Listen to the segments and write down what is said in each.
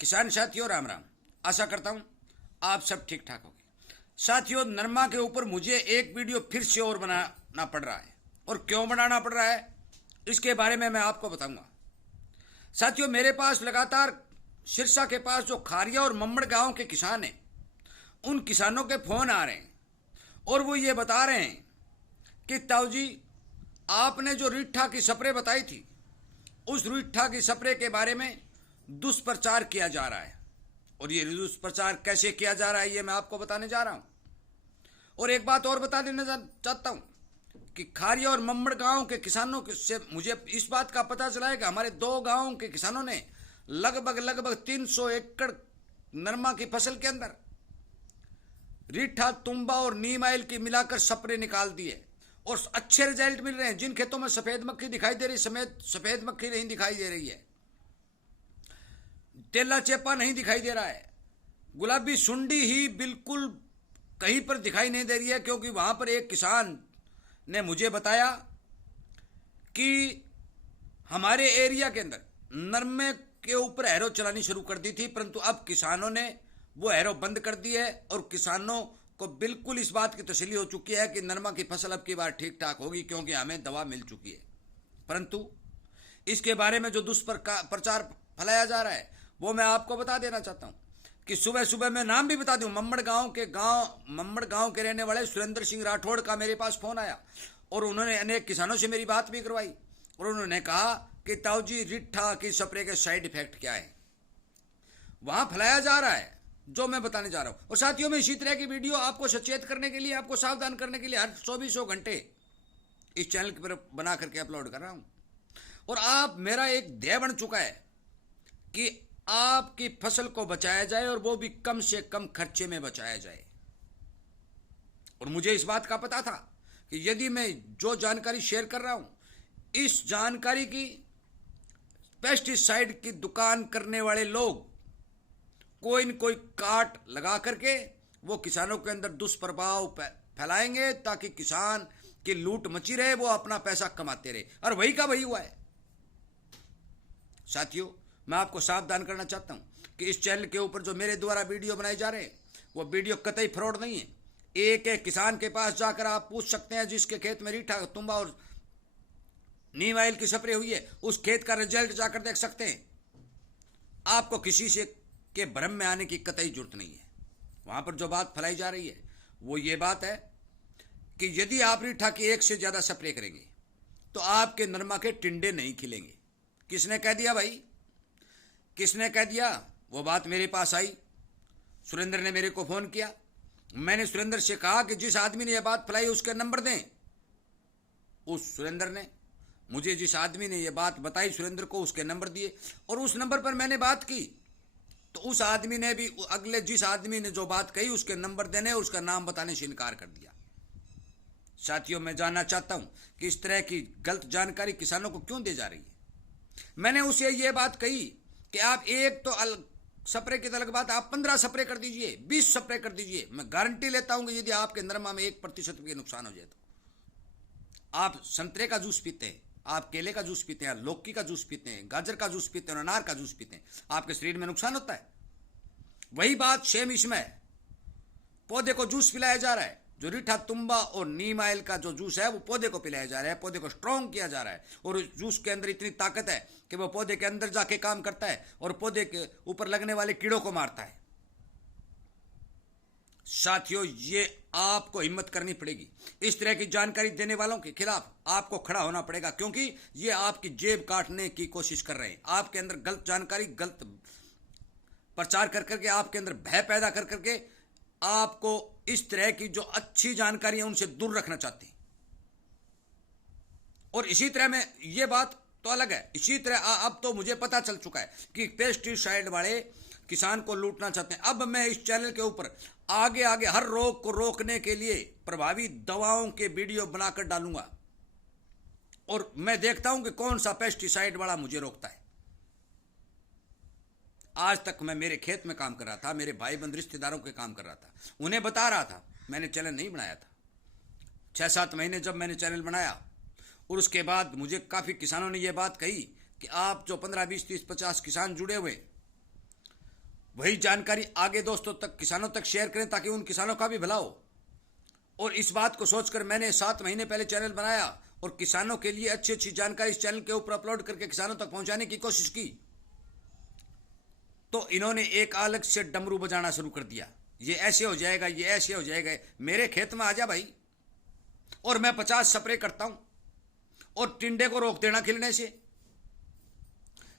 किसान साथियों राम राम। आशा करता हूं आप सब ठीक ठाक होंगे। साथियों, नरमा के ऊपर मुझे एक वीडियो फिर से और बनाना पड़ रहा है, और क्यों बनाना पड़ रहा है इसके बारे में मैं आपको बताऊंगा। साथियों, मेरे पास लगातार सिरसा के पास जो खारिया और मम्मड़ गांव के किसान हैं, उन किसानों के फोन आ रहे हैं और वो ये बता रहे हैं कि ताऊ जी, आपने जो रीठा की स्प्रे बताई थी, उस रीठा की स्प्रे के बारे में दुष्प्रचार किया जा रहा है। और ये दुष्प्रचार कैसे किया जा रहा है ये मैं आपको बताने जा रहा हूं। और एक बात और बता देना चाहता हूं कि खारिया और मम्मड़ गांव के किसानों से मुझे इस बात का पता चला है कि हमारे दो गांवों के किसानों ने लगभग 300 एकड़ नरमा की फसल के अंदर रीठा, तुम्बा और नीम ऑयल की मिलाकर स्प्रे निकाल दिए और अच्छे रिजल्ट मिल रहे हैं। जिन खेतों में सफेद मक्खी दिखाई दे रही, सफेद मक्खी नहीं दिखाई दे रही है, तेला चेपा नहीं दिखाई दे रहा है, गुलाबी सुंडी ही बिल्कुल कहीं पर दिखाई नहीं दे रही है। क्योंकि वहां पर एक किसान ने मुझे बताया कि हमारे एरिया के अंदर नरमे के ऊपर एरो चलानी शुरू कर दी थी, परंतु अब किसानों ने वो एरो बंद कर दी है और किसानों को बिल्कुल इस बात की तसल्ली हो चुकी है कि नरमा की फसल अब की बार ठीक ठाक होगी, क्योंकि हमें दवा मिल चुकी है। परंतु इसके बारे में जो दुष्प्रचार फैलाया जा रहा है वो मैं आपको बता देना चाहता हूं कि सुबह सुबह मैं नाम भी बता दूं, मम्मड़ गांव के रहने वाले सुरेंद्र सिंह राठौड़ का मेरे पास फोन आया और उन्होंने अनेक किसानों से मेरी बात भी करवाई और उन्होंने कहा कि ताऊ जी, रीठा की स्प्रे के साइड इफेक्ट क्या है वहां फैलाया जा रहा है जो मैं बताने जा रहा हूं। और साथियों, में इसी तरह की वीडियो आपको सचेत करने के लिए, आपको सावधान करने के लिए हर 24 घंटे इस चैनल पर बना करके अपलोड कर रहा हूं। और आप, मेरा एक ध्येय बन चुका है कि आपकी फसल को बचाया जाए और वो भी कम से कम खर्चे में बचाया जाए। और मुझे इस बात का पता था कि यदि मैं जो जानकारी शेयर कर रहा हूं, इस जानकारी की पेस्टिसाइड की दुकान करने वाले लोग कोई न कोई काट लगा करके वो किसानों के अंदर दुष्प्रभाव फैलाएंगे ताकि किसान की लूट मची रहे, वो अपना पैसा कमाते रहे। और वही का वही हुआ है। साथियों, मैं आपको सावधान करना चाहता हूं कि इस चैनल के ऊपर जो मेरे द्वारा वीडियो बनाए जा रहे हैं वो वीडियो कतई फ्रॉड नहीं है। एक एक किसान के पास जाकर आप पूछ सकते हैं, जिसके खेत में रीठा, तुम्बा और नीम ऑयल की स्प्रे हुई है, उस खेत का रिजल्ट जाकर देख सकते हैं। आपको किसी से के भ्रम में आने की कतई जरूरत नहीं है। वहां पर जो बात फैलाई जा रही है वो ये बात है कि यदि आप रीठा की एक से ज्यादा स्प्रे करेंगे तो आपके नरमा के टिंडे नहीं खिलेंगे। किसने कह दिया भाई? किसने कह दिया? वो बात मेरे पास आई, सुरेंद्र ने मेरे को फोन किया। मैंने सुरेंद्र से कहा कि जिस आदमी ने यह बात फैलाई उसके नंबर दें। उस सुरेंद्र ने मुझे, जिस आदमी ने यह बात बताई सुरेंद्र को, उसके नंबर दिए और उस नंबर पर मैंने बात की तो उस आदमी ने भी अगले जिस आदमी ने जो बात कही उसके नंबर देने और उसका नाम बताने से इनकार कर दिया। साथियों, मैं जानना चाहता हूं कि इस तरह की गलत जानकारी किसानों को क्यों दी जा रही है। मैंने उसे यह बात कही कि आप एक तो स्प्रे की अलग बात, आप 15 स्प्रे कर दीजिए, 20 स्प्रे कर दीजिए। मैं गारंटी लेता हूं कि यदि आपके नरमा में 1% भी नुकसान हो जाए तो, आप संतरे का जूस पीते हैं, आप केले का जूस पीते हैं, लौकी का जूस पीते हैं, गाजर का जूस पीते हैं, अनार का जूस पीते हैं, आपके शरीर में नुकसान होता है। वही बात सेम इसमें है। पौधे को जूस पिलाया जा रहा है। जो रीठा, तुम्बा और नीम ऑयल का जो जूस है वो पौधे को पिलाया जा रहा है, पौधे को स्ट्रांग किया जा रहा है और उस जूस के अंदर इतनी ताकत है कि वो पौधे के अंदर जाके काम करता है और पौधे के ऊपर लगने वाले कीड़ों को मारता है। साथियों, ये आपको हिम्मत करनी पड़ेगी। इस तरह की जानकारी देने वालों के खिलाफ आपको खड़ा होना पड़ेगा, क्योंकि ये आपकी जेब काटने की कोशिश कर रहे हैं। आपके अंदर गलत जानकारी, गलत प्रचार कर करके, आपके अंदर भय पैदा कर करके आपको इस तरह की जो अच्छी जानकारी है उनसे दूर रखना चाहते हैं। और इसी तरह में ये बात तो अलग है, इसी तरह अब तो मुझे पता चल चुका है कि पेस्टिसाइड वाले किसान को लूटना चाहते हैं। अब मैं इस चैनल के ऊपर आगे आगे हर रोग को रोकने के लिए प्रभावी दवाओं के वीडियो बनाकर डालूंगा और मैं देखता हूं कि कौन सा पेस्टिसाइड वाला मुझे रोकता है। आज तक मैं मेरे खेत में काम कर रहा था, मेरे भाई बंधु रिश्तेदारों के काम कर रहा था, उन्हें बता रहा था। मैंने चैनल नहीं बनाया था। 6-7 महीने जब मैंने चैनल बनाया और उसके बाद मुझे काफ़ी किसानों ने यह बात कही कि आप जो 15, 20, 30, 50 किसान जुड़े हुए वही जानकारी आगे दोस्तों तक, किसानों तक शेयर करें ताकि उन किसानों का भी भला हो। और इस बात को सोचकर मैंने 7 महीने पहले चैनल बनाया और किसानों के लिए अच्छी अच्छी जानकारी इस चैनल के ऊपर अपलोड करके किसानों तक पहुंचाने की कोशिश की। तो इन्होंने एक अलग से डमरू बजाना शुरू कर दिया, ये ऐसे हो जाएगा, ये ऐसे हो जाएगा। मेरे खेत में आ जा भाई, और मैं 50 स्प्रे करता हूं और टिंडे को रोक देना खिलने से।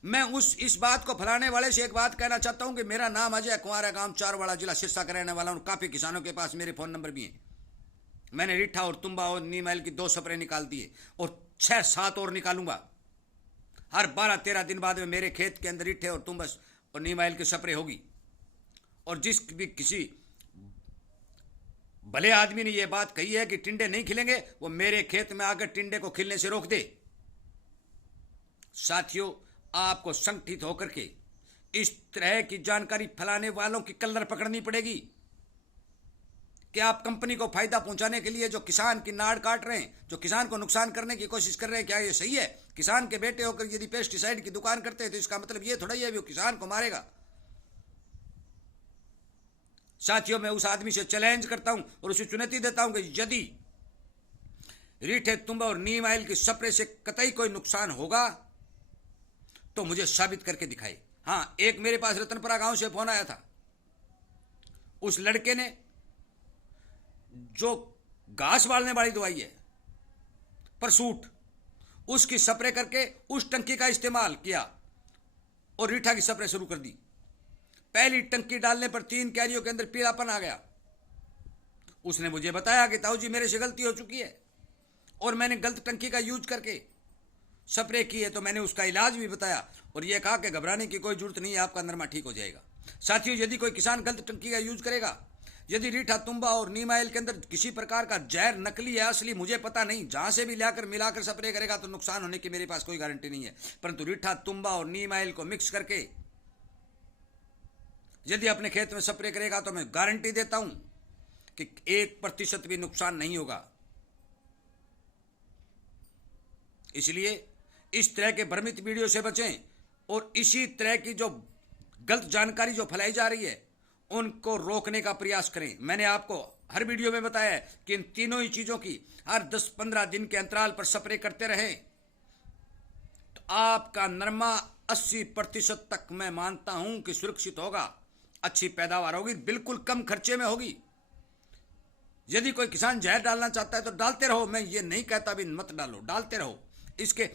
मैं इस बात को फैलाने वाले से एक बात कहना चाहता हूं कि मेरा नाम अजय कुमार है, गांव चारवाड़ा, जिला सिरसा का रहने वाला हूं। काफी किसानों के पास मेरे फोन नंबर भी हैं। मैंने रीठा और तुम्बा और नीम ऑयल की 2 स्प्रे निकाल दिए और 6-7 और निकालूंगा। हर 12-13 दिन बाद में मेरे खेत के अंदर रीठे और तुम्बा और नीम ऑयल की स्प्रे होगी। और जिस भी किसी भले आदमी ने यह बात कही है कि टिंडे नहीं खिलेंगे, वो मेरे खेत में आकर टिंडे को खिलने से रोक दे। साथियों, आपको संगठित होकर के इस तरह की जानकारी फैलाने वालों की कल्लर पकड़नी पड़ेगी कि आप कंपनी को फायदा पहुंचाने के लिए जो किसान की नाड़ काट रहे हैं, जो किसान को नुकसान करने की कोशिश कर रहे हैं, क्या ये सही है? किसान के बेटे होकर यदि पेस्टिसाइड की दुकान करते हैं तो इसका मतलब ये थोड़ा ही है वो किसान को मारेगा। साथियों, मैं उस आदमी से चैलेंज करता हूं और उसे चुनौती देता हूं कि यदि रीठे, तुम्बा और नीम ऑयल की स्प्रे से कतई कोई नुकसान होगा तो मुझे साबित करके दिखाए। हाँ, एक मेरे पास रतनपुरा गांव से फोन आया था। उस लड़के ने जो घास बालने वाली दवाई है परसूट, उसकी स्प्रे करके उस टंकी का इस्तेमाल किया और रीठा की स्प्रे शुरू कर दी। पहली टंकी डालने पर 3 कैरियों के अंदर पीलापन आ गया। उसने मुझे बताया कि ताऊ जी, मेरे से गलती हो चुकी है और मैंने गलत टंकी का यूज करके स्प्रे की है। तो मैंने उसका इलाज भी बताया और यह कहा कि घबराने की कोई जरूरत नहीं है, आपका नरमा ठीक हो जाएगा। साथियों, यदि कोई किसान गलत टंकी का यूज करेगा, यदि रीठा, तुम्बा और नीम ऑयल के अंदर किसी प्रकार का जहर नकली है असली मुझे पता नहीं, जहां से भी लाकर मिलाकर स्प्रे करेगा तो नुकसान होने की मेरे पास कोई गारंटी नहीं है। परंतु रीठा, तुम्बा और नीम ऑयल को मिक्स करके यदि अपने खेत में स्प्रे करेगा तो मैं गारंटी देता हूं कि 1% भी नुकसान नहीं होगा। इसलिए इस तरह के भ्रमित वीडियो से बचें और इसी तरह की जो गलत जानकारी जो फैलाई जा रही है उनको रोकने का प्रयास करें। मैंने आपको हर वीडियो में बताया है कि इन तीनों ही चीजों की हर 10-15 दिन के अंतराल पर स्प्रे करते रहें तो आपका नरमा 80% तक मैं मानता हूं कि सुरक्षित होगा, अच्छी पैदावार होगी, बिल्कुल कम खर्चे में होगी। यदि कोई किसान जहर डालना चाहता है तो डालते रहो, मैं ये नहीं कहता भी मत डालो, डालते रहो। इसके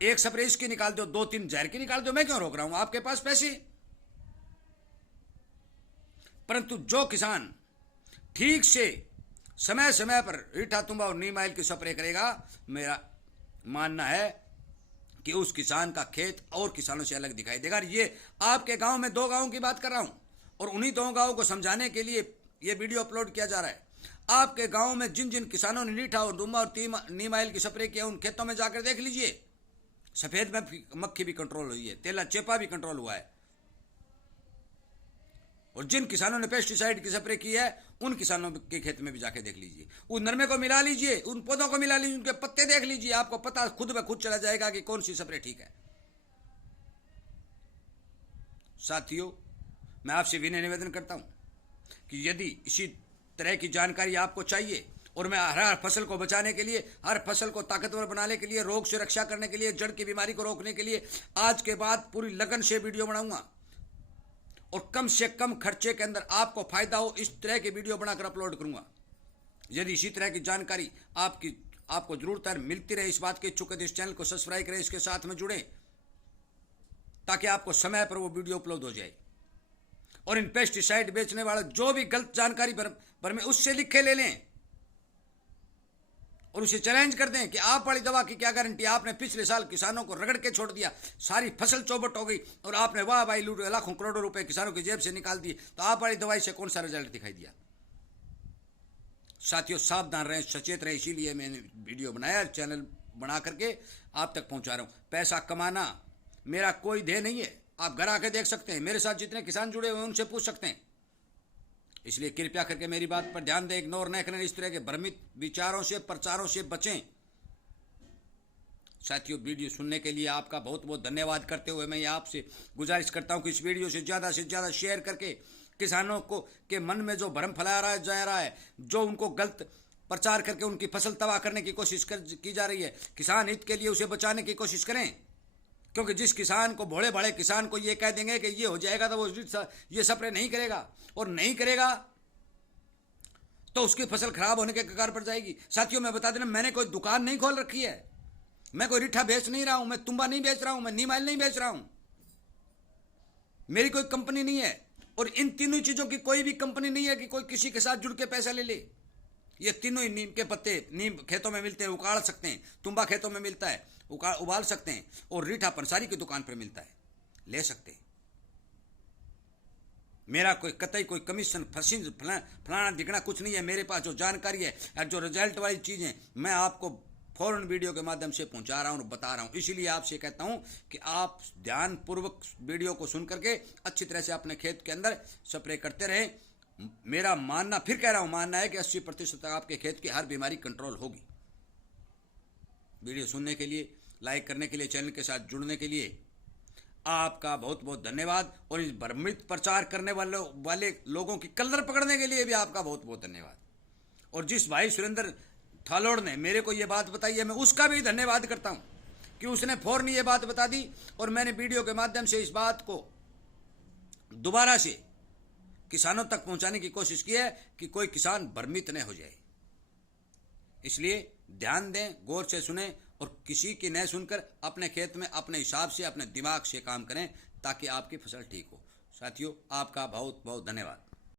एक स्प्रे इसकी निकाल दो, 2-3 जहर की निकाल दो, मैं क्यों रोक रहा हूं? आपके पास पैसे। परंतु जो किसान ठीक से समय समय पर रीठा, तुम्बा और नीम ऑयल की स्प्रे करेगा, मेरा मानना है कि उस किसान का खेत और किसानों से अलग दिखाई देगा। ये आपके गांव में 2 गांवों की बात कर रहा हूं और उन्हीं 2 गांवों को समझाने के लिए ये वीडियो अपलोड किया जा रहा है। आपके गांव में जिन जिन किसानों ने रीठा और तुम्बा और नीम ऑयल की स्प्रे किया, उन खेतों में जाकर देख लीजिए, सफेद मक्खी भी कंट्रोल हुई है, तेला चेपा भी कंट्रोल हुआ है। और जिन किसानों ने पेस्टिसाइड की स्प्रे की है, उन किसानों के खेत में भी जाके देख लीजिए, उन नरमे को मिला लीजिए, उन पौधों को मिला लीजिए, उनके पत्ते देख लीजिए, आपको पता खुद ब खुद चला जाएगा कि कौन सी स्प्रे ठीक है। साथियों, मैं आपसे विनय निवेदन करता हूं कि यदि इसी तरह की जानकारी आपको चाहिए और मैं हर फसल को बचाने के लिए, हर फसल को ताकतवर बनाने के लिए, रोग से रक्षा करने के लिए, जड़ की बीमारी को रोकने के लिए आज के बाद पूरी लगन से वीडियो बनाऊंगा और कम से कम खर्चे के अंदर आपको फायदा हो इस तरह के वीडियो बनाकर अपलोड करूंगा। यदि इसी तरह की जानकारी आपको जरूरत है, मिलती रहे, इस बात के इच्छुक है तो इस चैनल को सब्सक्राइब करें, इसके साथ में जुड़ें ताकि आपको समय पर वो वीडियो उपलब्ध हो जाए। और इन पेस्टिसाइड बेचने वाले जो भी गलत जानकारी पर में उससे लिखे ले लें और उसे चैलेंज कर दें कि आप वाली दवा की क्या गारंटी, आपने पिछले साल किसानों को रगड़ के छोड़ दिया, सारी फसल चौपट हो गई और आपने वाह भाई लूट लाखों करोड़ों रुपए किसानों की जेब से निकाल दिए, तो आप वाली दवाई से कौन सा रिजल्ट दिखाई दिया? साथियों, सावधान रहें, सचेत रहें, इसीलिए मैंने वीडियो बनाया, चैनल बना करके आप तक पहुंचा रहा हूं। पैसा कमाना मेरा कोई ध्येय नहीं है, आप घर आके देख सकते हैं, मेरे साथ जितने किसान जुड़े हुए हैं उनसे पूछ सकते हैं। इसलिए कृपया करके मेरी बात पर ध्यान दें, इग्नोर न करें, इस तरह के भ्रमित विचारों से, प्रचारों से बचें। साथियों, वीडियो सुनने के लिए आपका बहुत बहुत धन्यवाद करते हुए मैं ये आपसे गुजारिश करता हूँ कि इस वीडियो से ज़्यादा शेयर करके किसानों को के मन में जो भ्रम फैलाया जा रहा है, जो उनको गलत प्रचार करके उनकी फसल तबाह करने की कोशिश की जा रही है, किसान हित के लिए उसे बचाने की कोशिश करें। क्योंकि जिस किसान को, भोले भाले किसान को ये कह देंगे कि ये हो जाएगा तो वो ये स्प्रे नहीं करेगा, और नहीं करेगा तो उसकी फसल खराब होने के कगार पर जाएगी। साथियों, मैं बता देना, मैंने कोई दुकान नहीं खोल रखी है, मैं कोई रिठा बेच नहीं रहा हूं, मैं तुम्बा नहीं बेच रहा हूं, मैं नीम ऑयल नहीं बेच रहा हूं, मेरी कोई कंपनी नहीं है। और इन तीनों चीजों की कोई भी कंपनी नहीं है कि कोई किसी के साथ जुड़ के पैसा ले ले। ये तीनों ही नीम के पत्ते नीम खेतों में मिलते हैं, उगाड़ सकते हैं, तुम्बा खेतों में मिलता है, उबाल सकते हैं, और रीठा पंसारी की दुकान पर मिलता है, ले सकते हैं। मेरा कोई कतई कोई कमीशन फलाना दिखना कुछ नहीं है। मेरे पास जो जानकारी है और जो रिजल्ट वाली चीज़ें मैं आपको फौरन वीडियो के माध्यम से पहुंचा रहा हूं और बता रहा हूं। इसीलिए आपसे कहता हूं कि आप ध्यानपूर्वक वीडियो को सुन करके अच्छी तरह से अपने खेत के अंदर स्प्रे करते रहें। मेरा मानना, फिर कह रहा हूं, मानना है कि 80% तक आपके खेत की हर बीमारी कंट्रोल होगी। वीडियो सुनने के लिए, लाइक करने के लिए, चैनल के साथ जुड़ने के लिए आपका बहुत बहुत धन्यवाद। और इस भ्रमित प्रचार करने वाले लोगों की कलर पकड़ने के लिए भी आपका बहुत बहुत धन्यवाद। और जिस भाई सुरेंद्र थालोड़ ने मेरे को ये बात बताई है, मैं उसका भी धन्यवाद करता हूं कि उसने फौरन ये बात बता दी, और मैंने वीडियो के माध्यम से इस बात को दोबारा से किसानों तक पहुंचाने की कोशिश की है कि कोई किसान भ्रमित न हो जाए। इसलिए ध्यान दें, गौर से सुने, और किसी की न सुनकर अपने खेत में अपने हिसाब से, अपने दिमाग से काम करें, ताकि आपकी फसल ठीक हो। साथियों, आपका बहुत बहुत धन्यवाद।